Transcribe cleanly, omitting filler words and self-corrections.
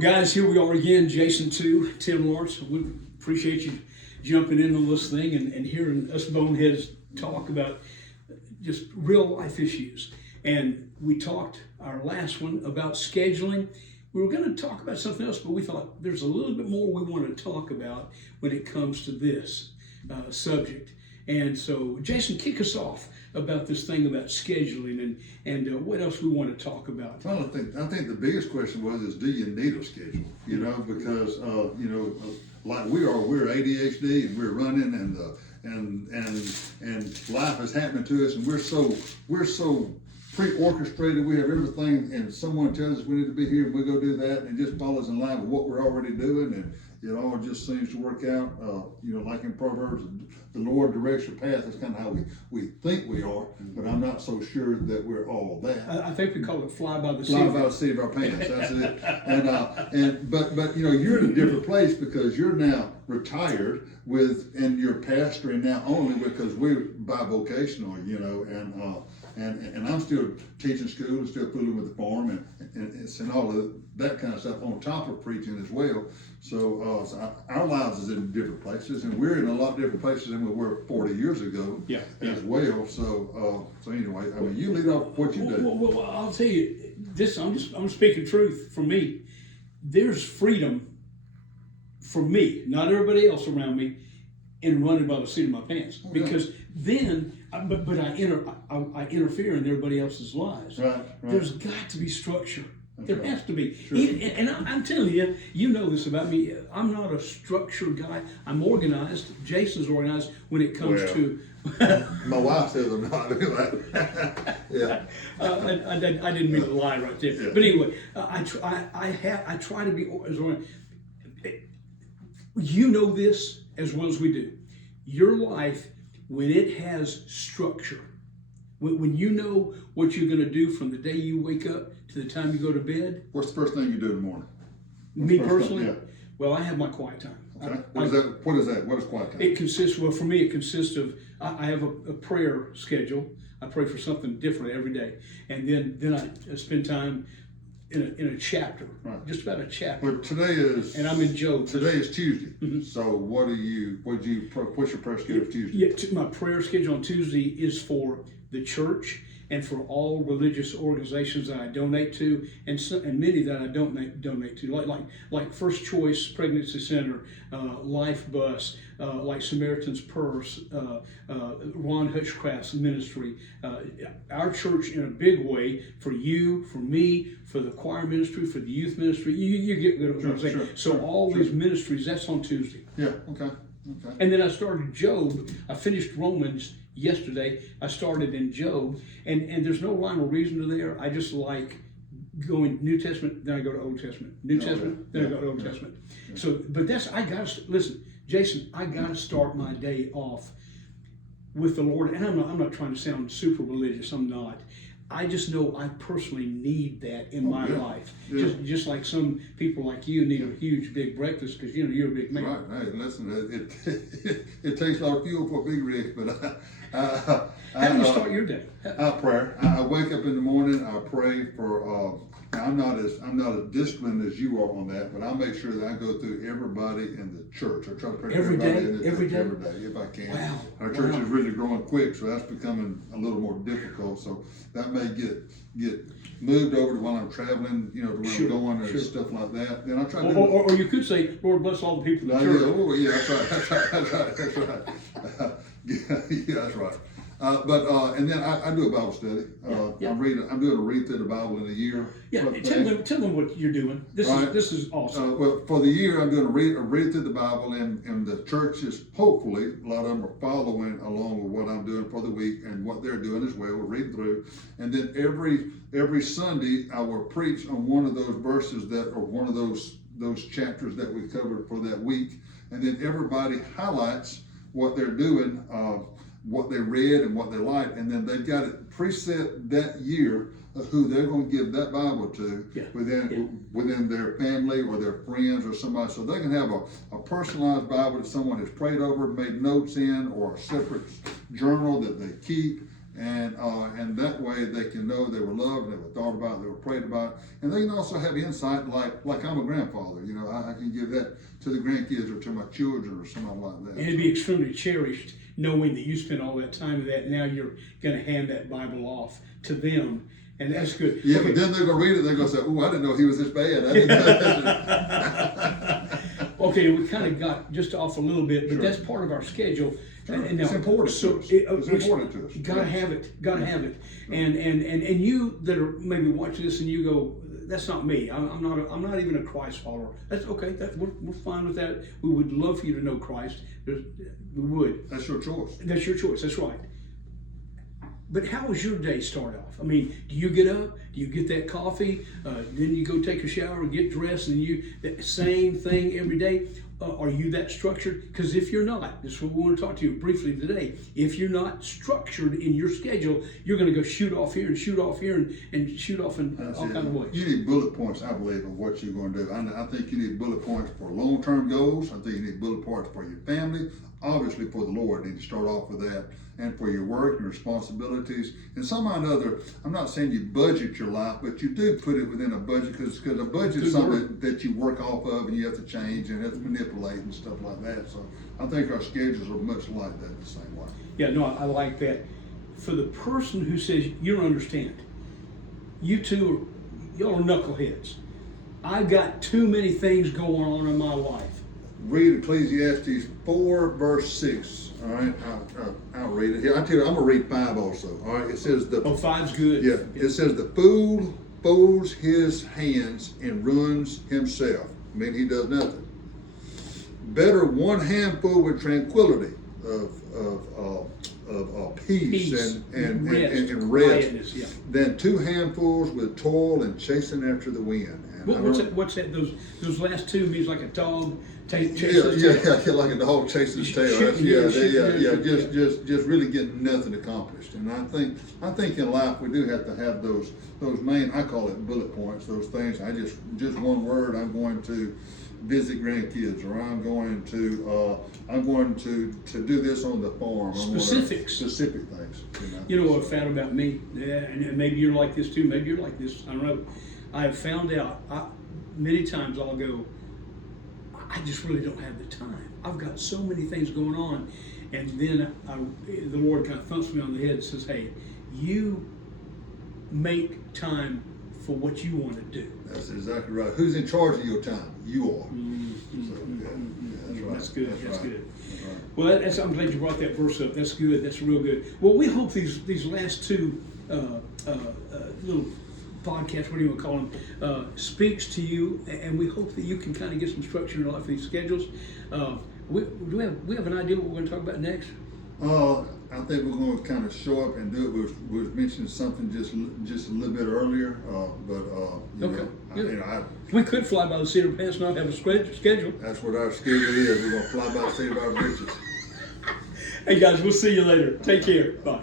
Well, guys, here we are again, Jason 2, Tim Lawrence. We appreciate you jumping in on this thing and hearing us boneheads talk about just real life issues. And we talked our last one about scheduling. We were going to talk about something else, but we thought there's a little bit more we want to talk about when it comes to this subject. And so, Jason, kick us off about this thing about scheduling and what else we want to talk about. Well, I think the biggest question is do you need a schedule? You know, because like we're ADHD and we're running and life is happening to us and we're so pre-orchestrated. We have everything, and someone tells us we need to be here and we go do that, and it just follows in line with what we're already doing, and it all just seems to work out. Like in Proverbs, the Lord directs your path. That's kind of how we think we are, but I'm not so sure that we're all that. I think we call it fly by the seat. Fly by the seat of our pants. That's it. But you're in a different place because you're now retired and you're pastoring now only because we're bivocational, and I'm still teaching school and still fooling with the farm and all of that kind of stuff on top of preaching as well. So our lives is in different places, and we're in a lot different places than we were 40 years ago as well. So anyway, I mean, you lead off what you do. Well, I'll tell you this. I'm speaking truth for me. There's freedom for me, not everybody else around me, in running by the seat of my pants. Because then, but I interfere in everybody else's lives. Right. There's got to be structure. There has to be. Sure. And I'm telling you, you know this about me. I'm not a structured guy. I'm organized. Jason's organized when it comes to. My wife says I'm not. Yeah. I didn't mean to lie right there. Yeah. But anyway, I try to be as organized. You know this as well as we do. Your life, when it has structure, when you know what you're going to do from the day you wake up to the time you go to bed. What's the first thing you do in the morning? Me personally? Well, I have my quiet time. Okay. What is that? What is quiet time? It consists, well, for me, it consists of, I have a prayer schedule. I pray for something different every day. And then I spend time in a chapter, just about a chapter. But today is, and I'm in Job. Today is Tuesday. Mm-hmm. So what's your prayer schedule for Tuesday? My prayer schedule on Tuesday is for the church and for all religious organizations that I donate to, and many that I don't donate to, like First Choice Pregnancy Center, Life Bus, like Samaritan's Purse, Ron Hutchcraft's ministry, our church in a big way, for you, for me, for the choir ministry, for the youth ministry. You get what I'm saying. So all these ministries, that's on Tuesday. Yeah. Okay. And then I started Job. I finished Romans yesterday. I started in Job, and there's no rhyme or reason to there. I just like going New Testament, then I go to Old Testament. New Testament, then I go to Old Testament. Yeah. So, but listen, Jason, I gotta start my day off with the Lord, and I'm not trying to sound super religious. I'm not. I just know I personally need that in my life. Yeah. Just like some people like you need a huge big breakfast because you're a big man. Right. Hey, listen, it takes a lot of fuel for a big rig, but how do you start your day? Prayer. I wake up in the morning. I pray for. I'm not as disciplined as you are on that, but I make sure that I go through everybody in the church. I try to pray for everybody in the church every day if I can. Wow. Our church is really growing quick, so that's becoming a little more difficult. So that may get moved over to while I'm traveling, to where I'm going or stuff like that. Then I try to. Or you could say, Lord bless all the people in the church. That's right. Yeah, that's right. And then I do a Bible study. I'm doing a read through the Bible in a year. Yeah, tell them what you're doing. This is awesome. Well, for the year, I'm doing a read through the Bible, and the churches, hopefully, a lot of them are following along with what I'm doing for the week and what they're doing as well. We'll read through, and then every Sunday I will preach on one of those verses one of those chapters that we covered for that week, and then everybody highlights what they're doing. What they read and what they like, and then they've got it preset that year of who they're going to give that Bible to within their family or their friends or somebody, so they can have a personalized Bible that someone has prayed over, made notes in, or a separate journal that they keep, and that way they can know they were loved, they were thought about, they were prayed about, and they can also have insight like I'm a grandfather. You know, I can give that to the grandkids or to my children or something like that. And it'd be extremely cherished knowing that you spent all that time with that. Now you're going to hand that Bible off to them, and that's good. Yeah, but then they're gonna read it. They're gonna say, "Oh, I didn't know he was this bad." I didn't know. Okay, we kind of got just off a little bit, but Sure. that's part of our schedule. Sure. And now, It's important to us. It's important to us. You gotta have it. Gotta have it. And you that are maybe watching this and you go, "That's not me. I'm not even a Christ follower." That's okay. We're fine with that. We would love for you to know Christ. We would. That's your choice. That's your choice. That's right. But how does your day start off? I mean, do you get up? Do you get that coffee? Then you go take a shower and get dressed, and you that same thing every day? Are you that structured? Because if you're not, this is what we want to talk to you briefly today. If you're not structured in your schedule, you're going to go shoot off here and shoot off here and shoot off in all kinds of ways. You need bullet points, I believe, of what you're going to do. I think you need bullet points for long-term goals. I think you need bullet points for your family. Obviously, for the Lord, you need to start off with that. And for your work and responsibilities. And somehow or another, I'm not saying you budget your life, but you do put it within a budget because a budget is something that you work off of and you have to change and have to manipulate and stuff like that. So I think our schedules are much like that the same way. Yeah, no, I like that. For the person who says, you don't understand, y'all are knuckleheads. I've got too many things going on in my life. Read Ecclesiastes 4, verse 6. All right, I'll read it here. I tell you, I'm gonna read 5 also. All right, it says the 5's good. Yeah, it says the fool folds his hands and ruins himself. I mean, he does nothing. Better one handful with tranquility of peace and rest yeah. than 2 handfuls with toil and chasing after the wind. And What's that? Those last two means like a dog chasing yeah, like a dog chasing his tail. That's, just really getting nothing accomplished. And I think in life we do have to have those main, I call it bullet points. Those things. Just one word. I'm going to visit grandkids, or I'm going to do this on the farm. Specific things. You know what I found about me, and maybe you're like this too. Maybe you're like this. I don't know. I have found out many times I'll go, I just really don't have the time. I've got so many things going on. And then the Lord kind of thumps me on the head and says, hey, you make time for what you want to do. That's exactly right. Who's in charge of your time? You are. That's good. That's good. Well, I'm glad you brought that verse up. That's good. That's real good. Well, we hope these last two little podcast, what do you want to call them, speaks to you, and we hope that you can kind of get some structure in your life, these schedules. We have an idea what we're going to talk about next? I think we're going to kind of show up and do it. We was mentioning something just a little bit earlier, we could fly by the seat of our pants and not have a schedule. That's what our schedule is. We're going to fly by the seat of our britches. Hey guys, we'll see you later. Take care. Bye.